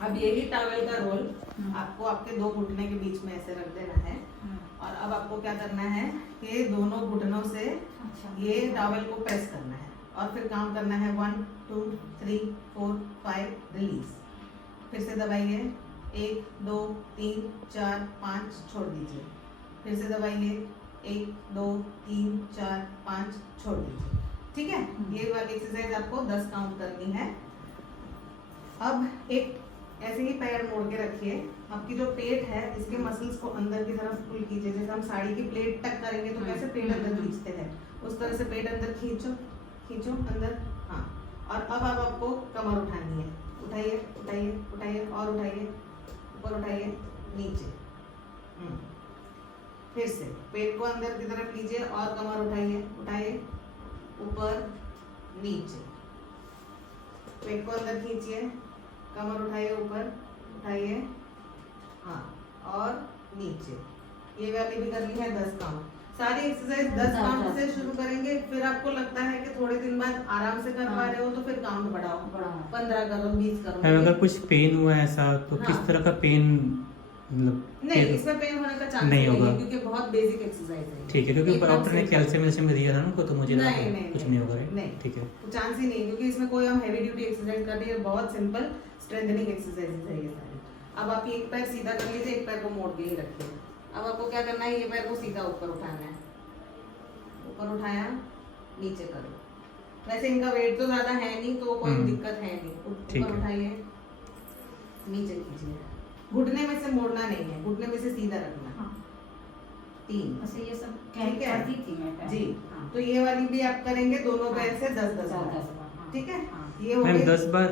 अब यही टॉवेल का रोल आपको आपके दो घुटने के बीच में ऐसे रख देना है और अब आपको क्या करना है कि दोनों घुटनों से ये टॉवेल को प्रेस करना है और फिर काउंट करना है 1 2 3 4 5 रिलीज। फिर से दबाइए 1 2 3 4 5 छोड़ दीजिए। फिर से दबाइए 1 2 3 4 5 छोड़ दीजिए। ठीक है, ये वाली एक्सरसाइज आपको 10 काउंट करनी है। अब एक ऐसे ही पैर मोड़ के रखिए। आपकी जो पेट है इसके मसल्स को अंदर की तरफ पुल कीजिए। जैसे हम साड़ी की प्लेट टक करेंगे तो कैसे पेट अंदर खींचते हैं, उस तरह से पेट अंदर खींचो खींचो अंदर। हाँ, और अब आपको कमर उठानी है। उठाइए उठाइए उठाइए और उठाइए, ऊपर उठाइए नीचे। फिर से पेट को अंदर की तरफ लीजिए और कमर उठाइए, उठाइए ऊपर नीचे। पेट को अंदर खींचिए, कमर उठाइए ऊपर, उठाइए हाँ और नीचे। ये वाली भी करनी है 10 काउंट। सारी एक्सरसाइज 10 काउंट से शुरू करेंगे। फिर आपको लगता है कि थोड़े दिन बाद आराम से कर पा रहे हो तो फिर काउंट बढ़ाओ, 15 करो 20 करो। अगर कुछ पेन हुआ ऐसा तो किस तरह का पेन मतलब नहीं, इसमें पेन होने का चांस नहीं होगा क्योंकि बहुत बेसिक एक्सरसाइज है। ठीक है, क्योंकि डॉक्टर ने कैल्शियम दिया था ना, तो मुझे लगा कुछ नहीं होगा। नहीं, ठीक है, तो चांस ही नहीं, क्योंकि इसमें कोई हम हैवी ड्यूटी एक्सरसाइज कर रही है। बहुत सिंपल स्ट्रेंथनिंग एक्सरसाइजेज है ये सारी। अब आप एक पैर सीधा कर लीजिए, एक पैर को मोड़ के ही रखिए। अब आपको क्या करना है, ये पैर को सीधा ऊपर उठाना है। ऊपर उठाया, नीचे करो। वैसे इनका वेट तो ज्यादा है नहीं तो कोई दिक्कत है नहीं। ऊपर उठाइए, नीचे कीजिए। घुटने में से मोड़ना नहीं है, घुटने में से सीधा रखना है। 3 वैसे ये सब ठीक है करती थी मैं जी। तो ये वाली भी आप करेंगे दोनों पैर से 10-10 बार। ठीक है, ये हो गई। 10 बार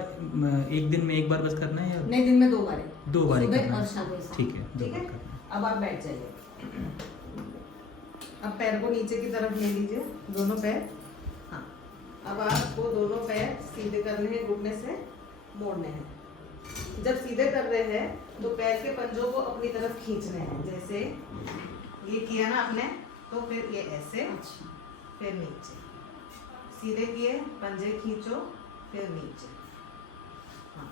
एक दिन में एक बार बस करना है या नहीं, दिन में 2 बार। 2 बार करना और है? शाम। ठीक है, 2 ठीक बार है, करना है। अब आप बैठ जाइए। अब पैर को नीचे की तरफ ले लीजिए, दोनों पैर। हाँ, अब आपको दोनों पैर सीधे करने हैं, घुटने से मोड़ने हैं। जब सीधे कर रहे हैं तो पैर के पंजों को अपनी तरफ खींचने हैं। जैसे ये किया ना आपने, तो फिर ये ऐसे, फिर नीचे। सीधे किए, पंजे खींचो, फिर नीचे। हाँ,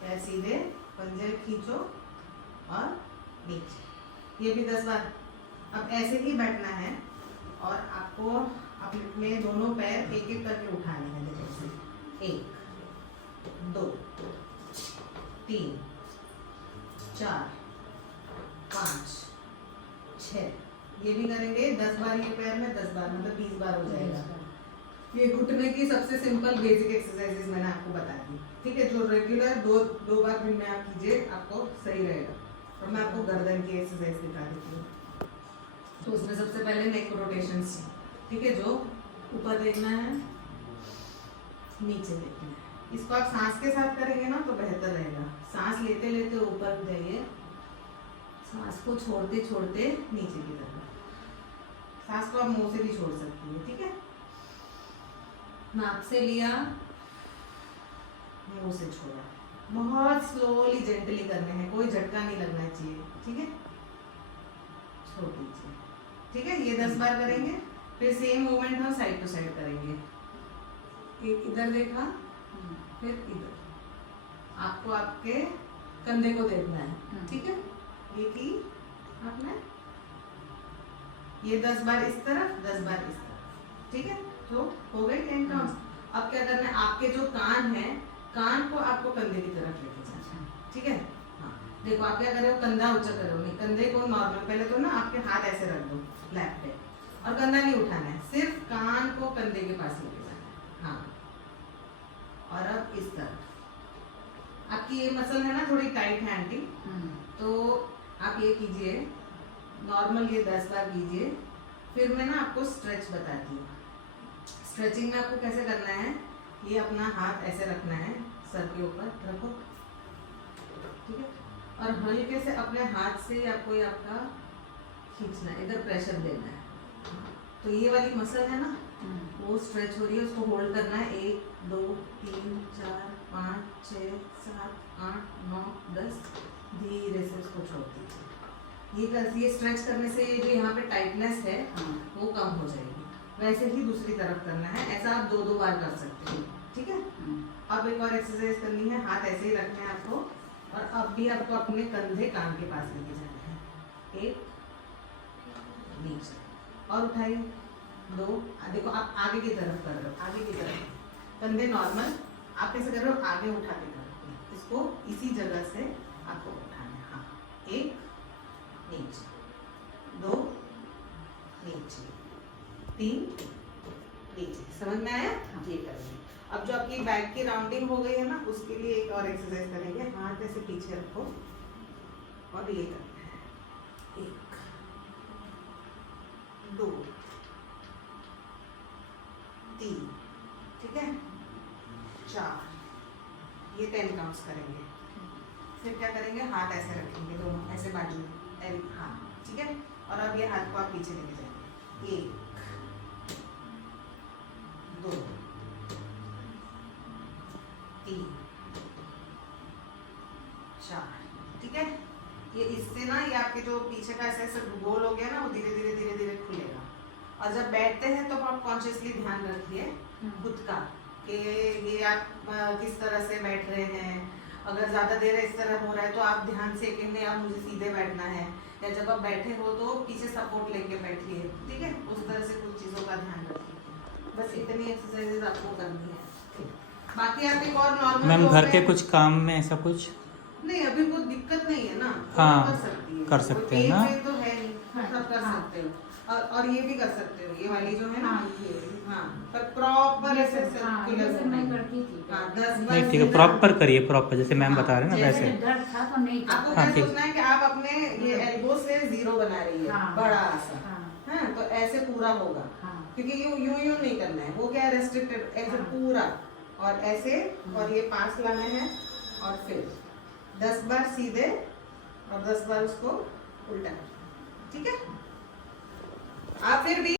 पैर सीधे, पंजे खींचो और नीचे। ये भी 10 बार। अब ऐसे ही बैठना है और आपको अपने दोनों पैर एक एक करके उठाने हैं। जैसे 1 2 3 4 5 6। ये भी करेंगे 10 बार। ये पैर में 10 बार मतलब 20 बार हो जाएगा। ये घुटने की सबसे सिंपल बेसिक एक्सरसाइजेज मैंने आपको बता दी। ठीक है, जो रेगुलर दो बार दिन में आप कीजिए, आपको सही रहेगा। और मैं आपको गर्दन की एक्सरसाइज दिखा देती हूँ। तो उसमें सबसे पहले नेक रोटेशंस। ठीक है, जो ऊपर देखना है, नीचे देखना है। इसको आप सांस के साथ करेंगे ना तो बेहतर रहेगा। सांस लेते लेते ऊपर जाइए, सांस को छोड़ते छोड़ते नीचे की तरफ। सांस को आप मुंह से भी छोड़ सकती है। ठीक है, नाक से लिया, मुंह से छोड़ा। बहुत स्लोली जेंटली करने हैं, कोई झटका नहीं लगना चाहिए। ठीक है, छोड़ दीजिए। ठीक है, ये 10 बार करेंगे। फिर सेम मूवमेंट हम साइड टू साइड करेंगे। इधर देखा, फिर इधर। आपको आपके कंधे को देखना है। ठीक है, ये की आपने, ये 10 बार इस तरफ, 10 बार इस तरफ। ठीक है, तो हो गए 10 काउंट्स। अब क्या करना है, आपके जो कान है, कान को आपको कंधे की तरफ लेके जाना है। ठीक है, हाँ देखो आप क्या कर रहे हो, कंधा ऊंचा कर रहे हो नहीं, कंधे को नॉर्मल। पहले तो ना आपके हाथ ऐसे रख दो लैप पे और कंधा नहीं उठाना है, सिर्फ कान को कंधे के पास लेके जाना है। हाँ, और अब इस तरफ। आपकी ये मसल है ना थोड़ी टाइट है आंटी, तो आप ये कीजिए नॉर्मल, ये 10 बार कीजिए। फिर मैं ना आपको स्ट्रेच बताती हूँ। स्ट्रेचिंग में आपको कैसे करना है, ये अपना हाथ ऐसे रखना है, सर के ऊपर रखो। ठीक है, और हल्के से अपने हाथ से आपको ये आपका खींचना है, इधर प्रेशर देना है। तो ये वाली मसल है ना, वो स्ट्रेच हो रही है, उसको होल्ड करना है। 1 2 3 4 5 6 7 8 9 10। धीरे से उसको छोड़ दीजिए। ये स्ट्रेच करने से ये जो यहाँ पे टाइटनेस है वो कम हो जाएगी। वैसे ही दूसरी तरफ करना है, ऐसा आप 2-2 बार कर सकते हो। ठीक है, अब एक और एक्सरसाइज करनी है। हाथ ऐसे ही रखने हैं आपको, और अब भी आपको अपने कंधे कान के पास लेके जाना है। एक, नीचे, और उठाइए। दो, देखो आप आगे की तरफ कर रहे हो, आगे की तरफ कंधे नॉर्मल, आप कैसे कर रहे हो, आगे उठा के कर रहे हो, इसको इसी जगह से आपको उठाना है। हाँ, एक, नीचे, दो, नीचे, तीन, नीचे। समझ में आया? ये करेंगे। अब जो आपकी बैक की राउंडिंग हो गई है ना, उसके लिए एक और एक्सरसाइज करेंगे। हाथ ऐसे पीछे रखो और ये करना है। एक, दो, तीन, ठीक है, चार, ये 10 काउंट्स करेंगे। फिर क्या करेंगे, हाथ ऐसे रखेंगे दोनों, ऐसे बाजू में, हाँ, ठीक है। और अब ये हाथ को आप पीछे लेके जाएंगे। एक, दो, तीन, चार, ठीक है। ये इससे ना, ये आपके जो पीछे का ऐसे गोल हो गया ना, वो धीरे धीरे धीरे धीरे खुलेगा। और जब बैठते हैं तो आप कॉन्शियसली ध्यान रखिए खुद का कि ये आप किस तरह से बैठ रहे हैं। अगर ज़्यादा देर इस तरह हो रहा है तो आप ध्यान से कि नहीं, आप मुझे सीधे बैठना है, या जब आप बैठे हो तो पीछे सपोर्ट लेके बैठिए, ठीक है। उस तरह से कुछ चीज़ों का ध्यान रखिए। बस इतनी एक्सरसाइजेज आपको करनी है। बाकी आप एक और नॉर्मल मैम घर के कुछ काम में ऐसा कुछ नहीं, अभी कोई दिक्कत नहीं है ना, हाँ, कर सकती है, कर सकते हैं ना, तो है नहीं, सब कर सकते हो। और ये भी कर सकते हो, ये वाली जो है ना, हाँ, पर प्रॉपर ऐसे जैसे मैं करती थी। हाँ, 10 नहीं ठीक है, प्रॉपर करिए, प्रॉपर जैसे मैम बता रहे हैं ना वैसे। दर्द था तो नहीं था। आपको हाँ, क्या ठीक। सोचना है कि आप अपने ये एल्बो से 0 बना रही है, हाँ, बड़ा सा, हाँ, हाँ, तो ऐसे पूरा होगा, हाँ, क्योंकि यूं नहीं करना है, वो क्या है, रेस्ट्रिक्टेड, ऐसे हाँ। पूरा, और ऐसे, और ये 5 लाने हैं, और फिर 10 बार सीधे और 10 बार उसको उल्टा, ठीक है। आप फिर भी